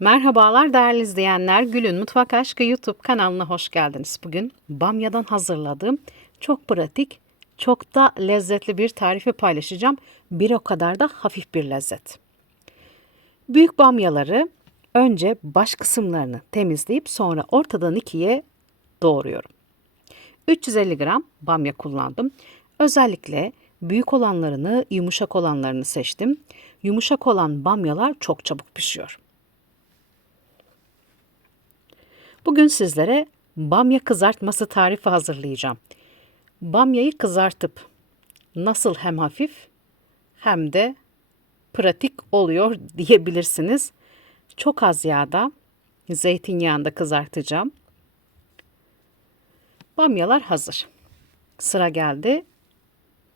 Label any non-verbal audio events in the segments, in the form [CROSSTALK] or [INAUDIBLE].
Merhabalar değerli izleyenler. Gül'ün Mutfak Aşkı YouTube kanalına hoş geldiniz. Bugün bamyadan hazırladığım çok pratik, çok da lezzetli bir tarifi paylaşacağım. Bir o kadar da hafif bir lezzet. Büyük bamyaları önce baş kısımlarını temizleyip sonra ortadan ikiye doğruyorum. 350 gram bamya kullandım. Özellikle büyük olanlarını, yumuşak olanlarını seçtim. Yumuşak olan bamyalar çok çabuk pişiyor. Bugün sizlere bamya kızartması tarifi hazırlayacağım. Bamyayı kızartıp nasıl hem hafif hem de pratik oluyor [LAUGHS] diyebilirsiniz. Çok az yağda, zeytinyağında kızartacağım. Bamyalar hazır. Sıra geldi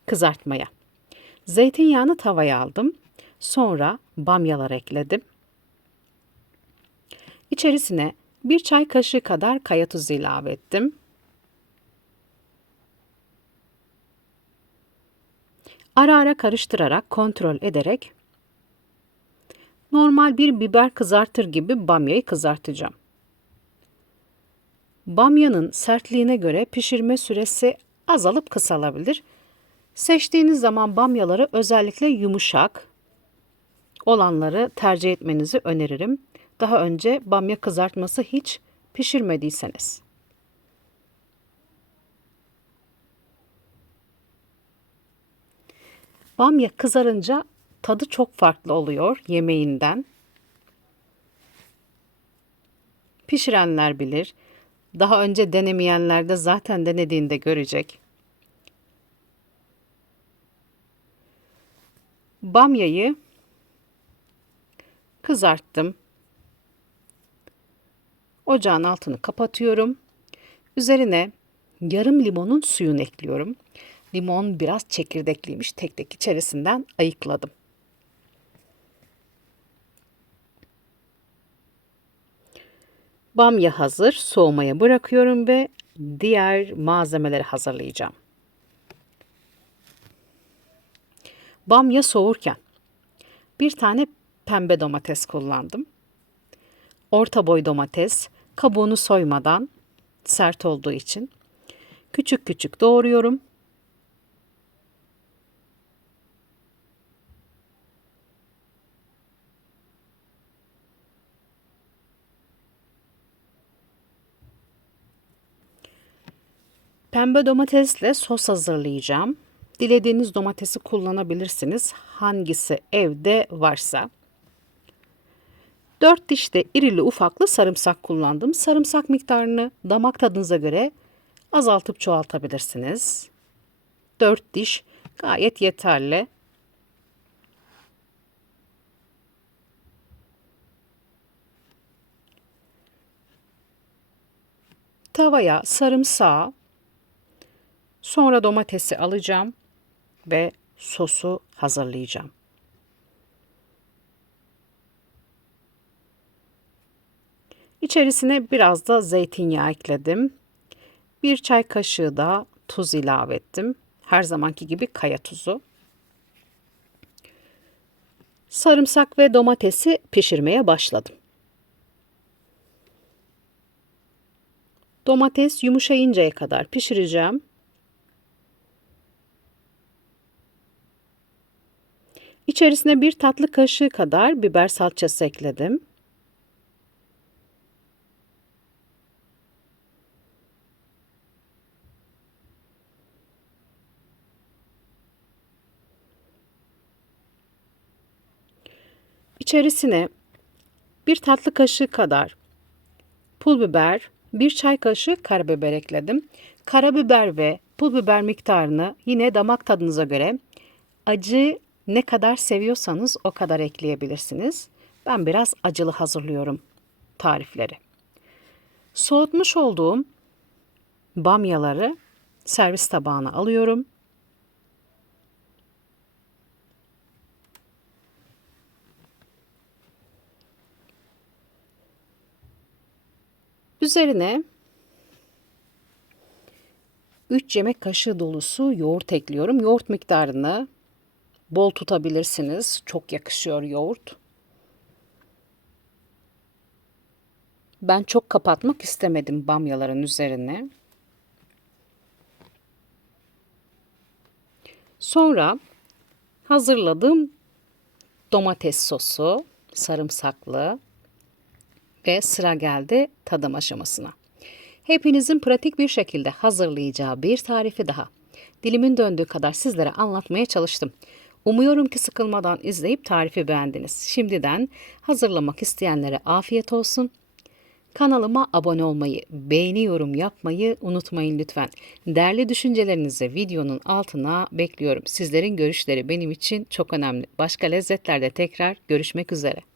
kızartmaya. Zeytinyağını tavaya aldım. Sonra bamyalar ekledim. İçerisine bir çay kaşığı kadar kaya tuzu ilave ettim. Ara ara karıştırarak, kontrol ederek normal bir biber kızartır gibi bamyayı kızartacağım. Bamyanın sertliğine göre pişirme süresi azalıp kısalabilir. Seçtiğiniz zaman bamyaları özellikle yumuşak olanları tercih etmenizi öneririm. Daha önce bamya kızartması hiç pişirmediyseniz. Bamya kızarınca tadı çok farklı oluyor yemeğinden. Pişirenler bilir. Daha önce denemeyenler de zaten denediğinde görecek. Bamyayı kızarttım. Ocağın altını kapatıyorum. Üzerine yarım limonun suyunu ekliyorum. Limon biraz çekirdekliymiş. Tek tek içerisinden ayıkladım. Bamya hazır. Soğumaya bırakıyorum ve diğer malzemeleri hazırlayacağım. Bamya soğurken bir tane pembe domates kullandım. Orta boy domates, kabuğunu soymadan sert olduğu için küçük küçük doğruyorum. Pembe domatesle sos hazırlayacağım. Dilediğiniz domatesi kullanabilirsiniz. Hangisi evde varsa. 4 diş de irili ufaklı sarımsak kullandım. Sarımsak miktarını damak tadınıza göre azaltıp çoğaltabilirsiniz. 4 diş gayet yeterli. Tavaya sarımsağı, sonra domatesi alacağım ve sosu hazırlayacağım. İçerisine biraz da zeytinyağı ekledim. Bir çay kaşığı da tuz ilave ettim. Her zamanki gibi kaya tuzu. Sarımsak ve domatesi pişirmeye başladım. Domates yumuşayıncaya kadar pişireceğim. İçerisine bir tatlı kaşığı kadar biber salçası ekledim. İçerisine bir tatlı kaşığı kadar pul biber, bir çay kaşığı karabiber ekledim. Karabiber ve pul biber miktarını yine damak tadınıza göre acı ne kadar seviyorsanız o kadar ekleyebilirsiniz. Ben biraz acılı hazırlıyorum tarifleri. Soğutmuş olduğum bamyaları servis tabağına alıyorum. Üzerine 3 yemek kaşığı dolusu yoğurt ekliyorum. Yoğurt miktarını bol tutabilirsiniz. Çok yakışıyor yoğurt. Ben çok kapatmak istemedim bamyaların üzerine. Sonra hazırladığım domates sosu, sarımsaklı ve sıra geldi tadım aşamasına. Hepinizin pratik bir şekilde hazırlayacağı bir tarifi daha. Dilimin döndüğü kadar sizlere anlatmaya çalıştım. Umuyorum ki sıkılmadan izleyip tarifi beğendiniz. Şimdiden hazırlamak isteyenlere afiyet olsun. Kanalıma abone olmayı, beğeni yorum yapmayı unutmayın lütfen. Değerli düşüncelerinizi videonun altına bekliyorum. Sizlerin görüşleri benim için çok önemli. Başka lezzetlerde tekrar görüşmek üzere.